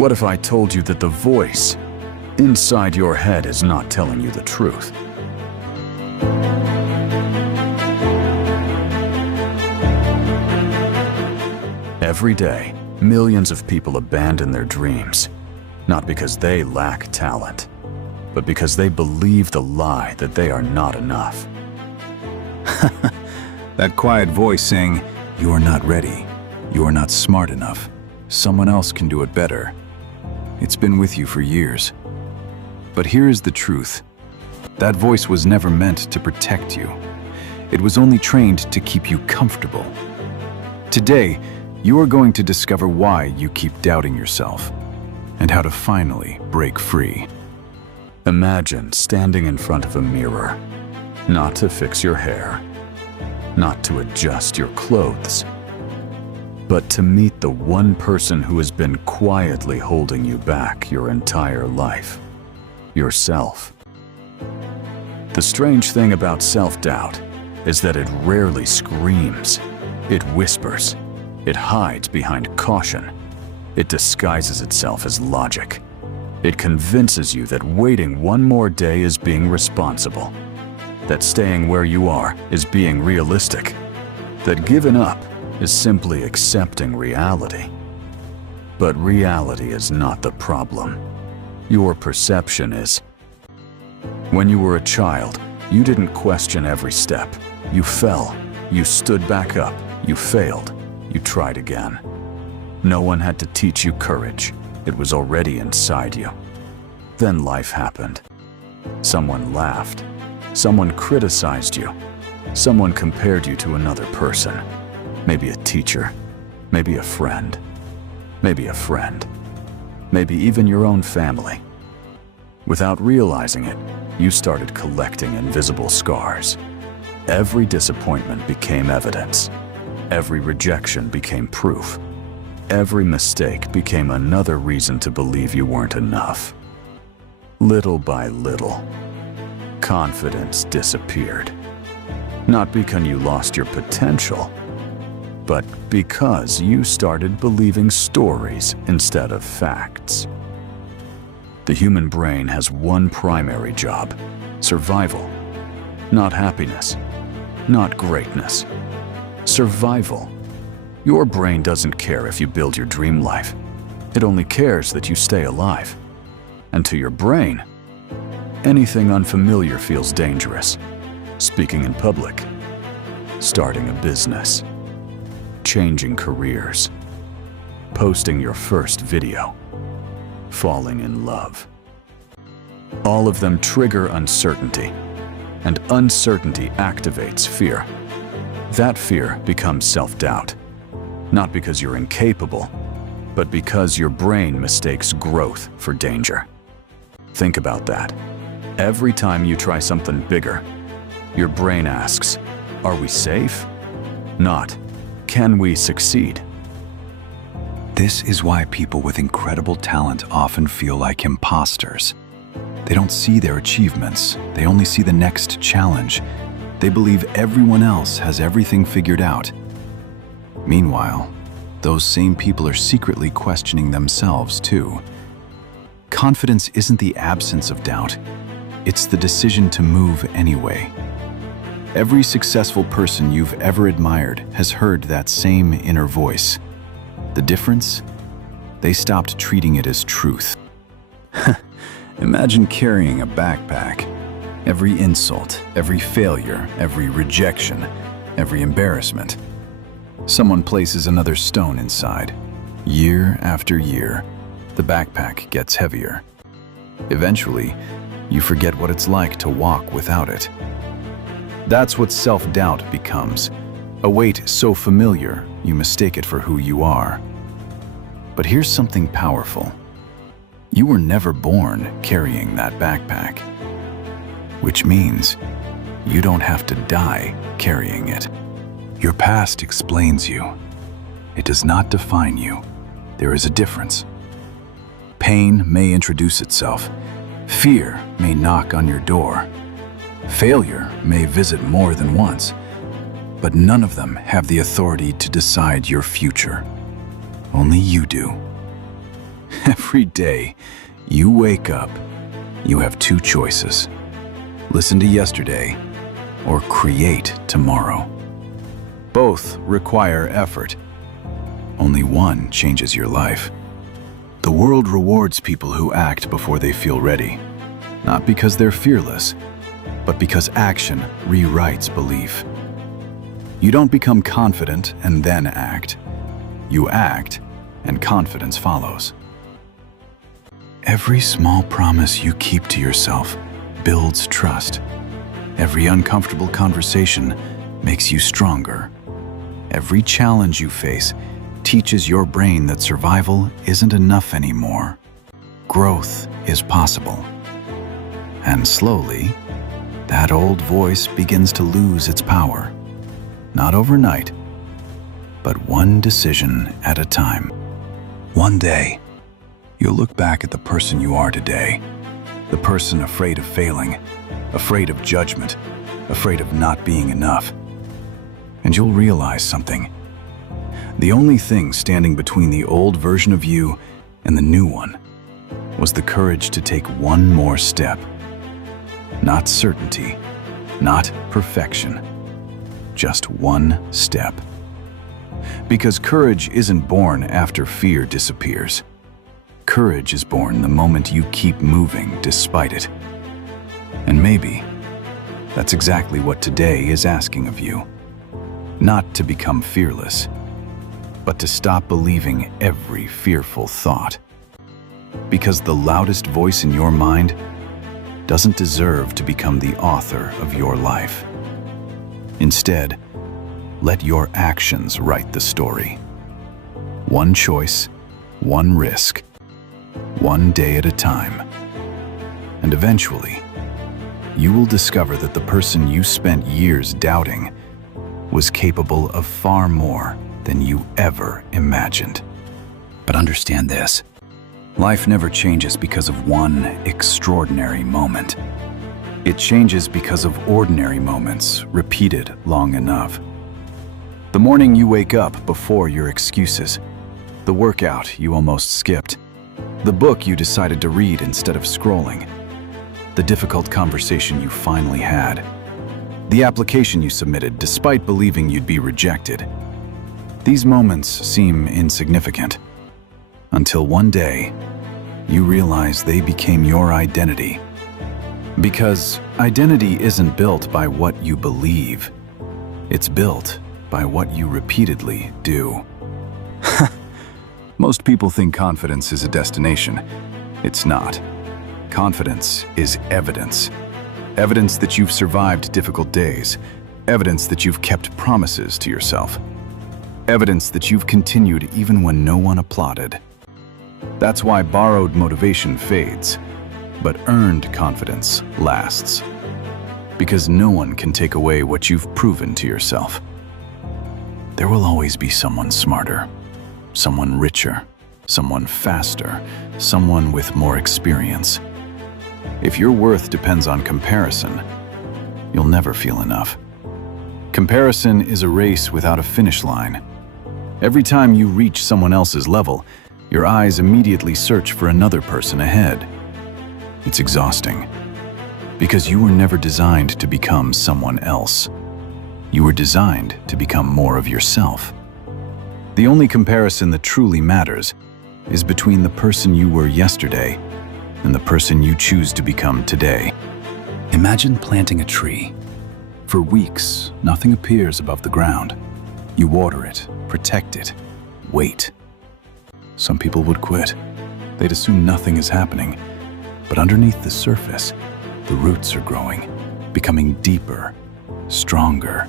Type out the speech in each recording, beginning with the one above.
What if I told you that the voice inside your head is not telling you the truth? Every day, millions of people abandon their dreams, not because they lack talent, but because they believe the lie that they are not enough. That quiet voice saying, "You are not ready. You are not smart enough. Someone else can do it better." It's been with you for years. But here is the truth. That voice was never meant to protect you. It was only trained to keep you comfortable. Today, you are going to discover why you keep doubting yourself and how to finally break free. Imagine standing in front of a mirror, not to fix your hair, not to adjust your clothes, but to meet the one person who has been quietly holding you back your entire life, yourself. The strange thing about self-doubt is that it rarely screams. It whispers. It hides behind caution. It disguises itself as logic. It convinces you that waiting one more day is being responsible, that staying where you are is being realistic, that giving up is simply accepting reality. But reality is not the problem. Your perception is. When you were a child, you didn't question every step. You fell, you stood back up, you failed, you tried again. No one had to teach you courage. It was already inside you. Then life happened. Someone laughed. Someone criticized you. Someone compared you to another person. Maybe a teacher. Maybe a friend. Maybe a friend. Maybe even your own family. Without realizing it, you started collecting invisible scars. Every disappointment became evidence. Every rejection became proof. Every mistake became another reason to believe you weren't enough. Little by little, confidence disappeared. Not because you lost your potential, but because you started believing stories instead of facts. The human brain has one primary job: survival. Not happiness, not greatness. Survival. Your brain doesn't care if you build your dream life. It only cares that you stay alive. And to your brain, anything unfamiliar feels dangerous. Speaking in public, starting a business, changing careers, posting your first video, falling in love. All of them trigger uncertainty, and uncertainty activates fear. That fear becomes self-doubt. Not because you're incapable, but because your brain mistakes growth for danger. Think about that. Every time you try something bigger, your brain asks, are we safe? Not, can we succeed? This is why people with incredible talent often feel like imposters. They don't see their achievements. They only see the next challenge. They believe everyone else has everything figured out. Meanwhile, those same people are secretly questioning themselves too. Confidence isn't the absence of doubt. It's the decision to move anyway. Every successful person you've ever admired has heard that same inner voice. The difference? They stopped treating it as truth. Imagine carrying a backpack. Every insult, every failure, every rejection, every embarrassment. Someone places another stone inside. Year after year, the backpack gets heavier. Eventually, you forget what it's like to walk without it. That's what self-doubt becomes. A weight so familiar, you mistake it for who you are. But here's something powerful. You were never born carrying that backpack. Which means you don't have to die carrying it. Your past explains you. It does not define you. There is a difference. Pain may introduce itself. Fear may knock on your door. Failure may visit more than once. But none of them have the authority to decide your future. Only you do. Every Every day you wake up, you have two choices. Listen to yesterday or create tomorrow. Both require effort. Only one changes your life. The world rewards people who act before they feel ready, not because they're fearless, but because action rewrites belief. You don't become confident and then act. You act, and confidence follows. Every small promise you keep to yourself builds trust. Every uncomfortable conversation makes you stronger. Every challenge you face teaches your brain that survival isn't enough anymore. Growth is possible. And slowly, that old voice begins to lose its power. Not overnight, but one decision at a time. One day, you'll look back at the person you are today, the person afraid of failing, afraid of judgment, afraid of not being enough. And you'll realize something. The only thing standing between the old version of you and the new one was the courage to take one more step. Not certainty, not perfection, just one step. Because courage isn't born after fear disappears. Courage is born the moment you keep moving despite it. And maybe that's exactly what today is asking of you. Not to become fearless, but to stop believing every fearful thought. Because the loudest voice in your mind doesn't deserve to become the author of your life. Instead, let your actions write the story. One choice, one risk, one day at a time. And eventually, you will discover that the person you spent years doubting was capable of far more than you ever imagined. But understand this. Life never changes because of one extraordinary moment. It changes because of ordinary moments repeated long enough. The morning you wake up before your excuses, the workout you almost skipped, the book you decided to read instead of scrolling, the difficult conversation you finally had, the application you submitted despite believing you'd be rejected. These moments seem insignificant until one day you realize they became your identity. Because identity isn't built by what you believe, it's built by what you repeatedly do. Most people think confidence is a destination. It's not. Confidence is evidence. Evidence that you've survived difficult days. Evidence that you've kept promises to yourself. Evidence that you've continued even when no one applauded. That's why borrowed motivation fades, but earned confidence lasts. Because no one can take away what you've proven to yourself. There will always be someone smarter, someone richer, someone faster, someone with more experience. If your worth depends on comparison, you'll never feel enough. Comparison is a race without a finish line. Every time you reach someone else's level, your eyes immediately search for another person ahead. It's exhausting, because you were never designed to become someone else. You were designed to become more of yourself. The only comparison that truly matters is between the person you were yesterday and the person you choose to become today. Imagine planting a tree. For weeks, nothing appears above the ground. You water it, protect it, wait. Some people would quit. They'd assume nothing is happening. But underneath the surface, the roots are growing, becoming deeper, stronger,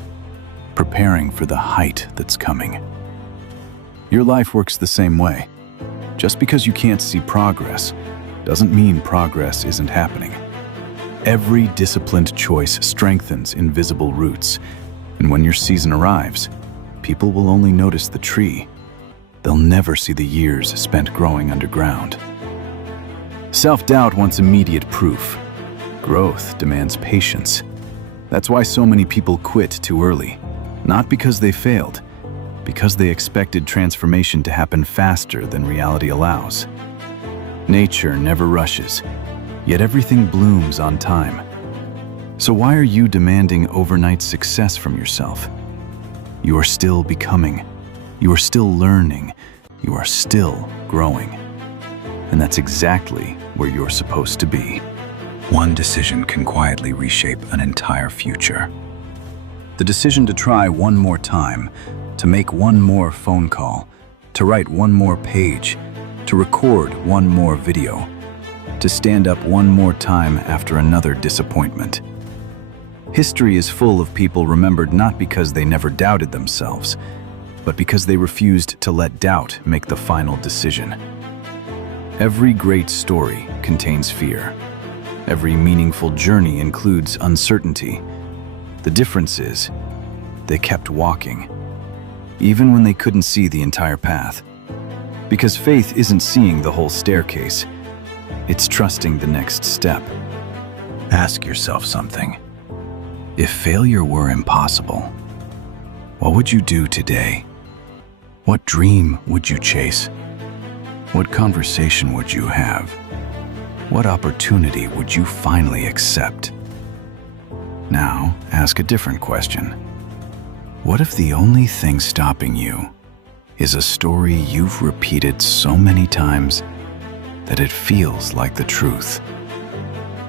preparing for the height that's coming. Your life works the same way. Just because you can't see progress doesn't mean progress isn't happening. Every disciplined choice strengthens invisible roots, and when your season arrives, people will only notice the tree. They'll never see the years spent growing underground. Self-doubt wants immediate proof. Growth demands patience. That's why so many people quit too early. Not because they failed, because they expected transformation to happen faster than reality allows. Nature never rushes, yet everything blooms on time. So why are you demanding overnight success from yourself? You are still becoming. You are still learning. You are still growing. And that's exactly where you're supposed to be. One decision can quietly reshape an entire future. The decision to try one more time, to make one more phone call, to write one more page, to record one more video, to stand up one more time after another disappointment. History is full of people remembered not because they never doubted themselves, but because they refused to let doubt make the final decision. Every great story contains fear. Every meaningful journey includes uncertainty. The difference is, they kept walking, even when they couldn't see the entire path. Because faith isn't seeing the whole staircase, it's trusting the next step. Ask yourself something. If failure were impossible, what would you do today? What dream would you chase? What conversation would you have? What opportunity would you finally accept? Now, ask a different question. What if the only thing stopping you is a story you've repeated so many times that it feels like the truth?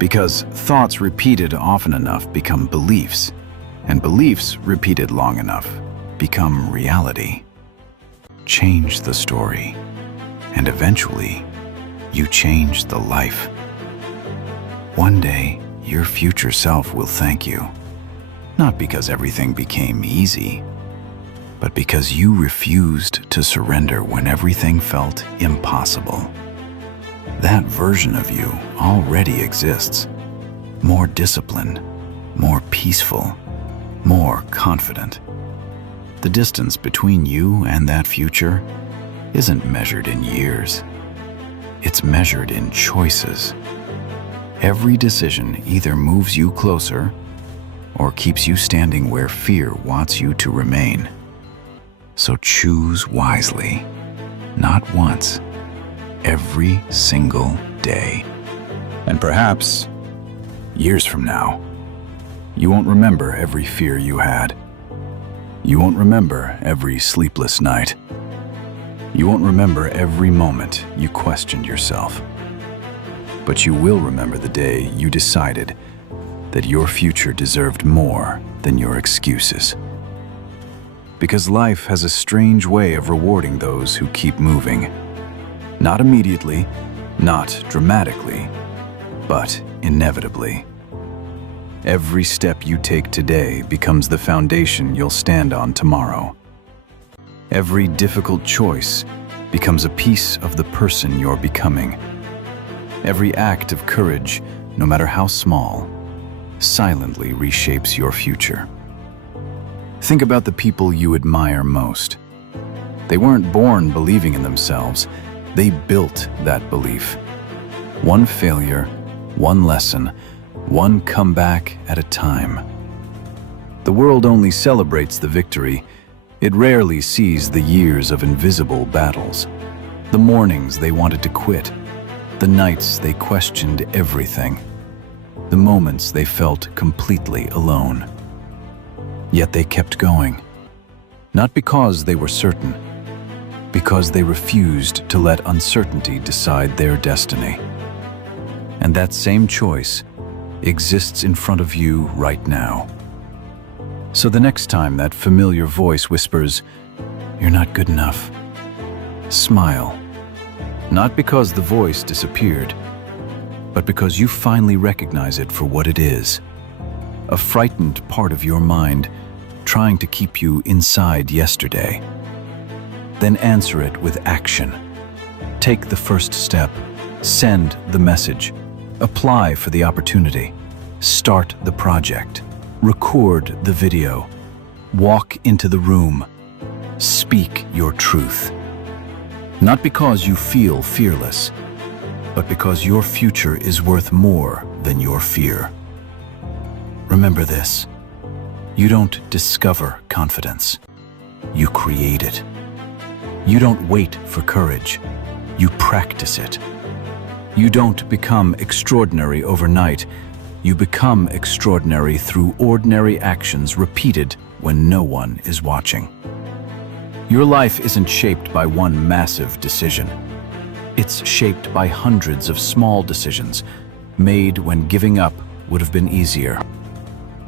Because thoughts repeated often enough become beliefs, and beliefs repeated long enough become reality. Change the story, and eventually, you change the life. One day, your future self will thank you, not because everything became easy, but because you refused to surrender when everything felt impossible. That version of you already exists, more disciplined, more peaceful, more confident. The distance between you and that future isn't measured in years. It's measured in choices. Every decision either moves you closer or keeps you standing where fear wants you to remain. So choose wisely, not once, every single day. And perhaps, years from now, you won't remember every fear you had. You won't remember every sleepless night. You won't remember every moment you questioned yourself. But you will remember the day you decided that your future deserved more than your excuses. Because life has a strange way of rewarding those who keep moving. Not immediately, not dramatically, but inevitably. Every step you take today becomes the foundation you'll stand on tomorrow. Every difficult choice becomes a piece of the person you're becoming. Every act of courage, no matter how small, silently reshapes your future. Think about the people you admire most. They weren't born believing in themselves. They built that belief. One failure, one lesson, one comeback at a time. The world only celebrates the victory. It rarely sees the years of invisible battles. The mornings they wanted to quit. The nights they questioned everything. The moments they felt completely alone. Yet they kept going. Not because they were certain, because they refused to let uncertainty decide their destiny. And that same choice exists in front of you right now. So the next time that familiar voice whispers, "You're not good enough," smile. Not because the voice disappeared, but because you finally recognize it for what it is. A frightened part of your mind trying to keep you inside yesterday. Then answer it with action. Take the first step. Send the message. Apply for the opportunity. Start the project. Record the video. Walk into the room. Speak your truth. Not because you feel fearless, but because your future is worth more than your fear. Remember this. You don't discover confidence. You create it. You don't wait for courage. You practice it. You don't become extraordinary overnight. You become extraordinary through ordinary actions repeated when no one is watching. Your life isn't shaped by one massive decision. It's shaped by hundreds of small decisions, made when giving up would have been easier.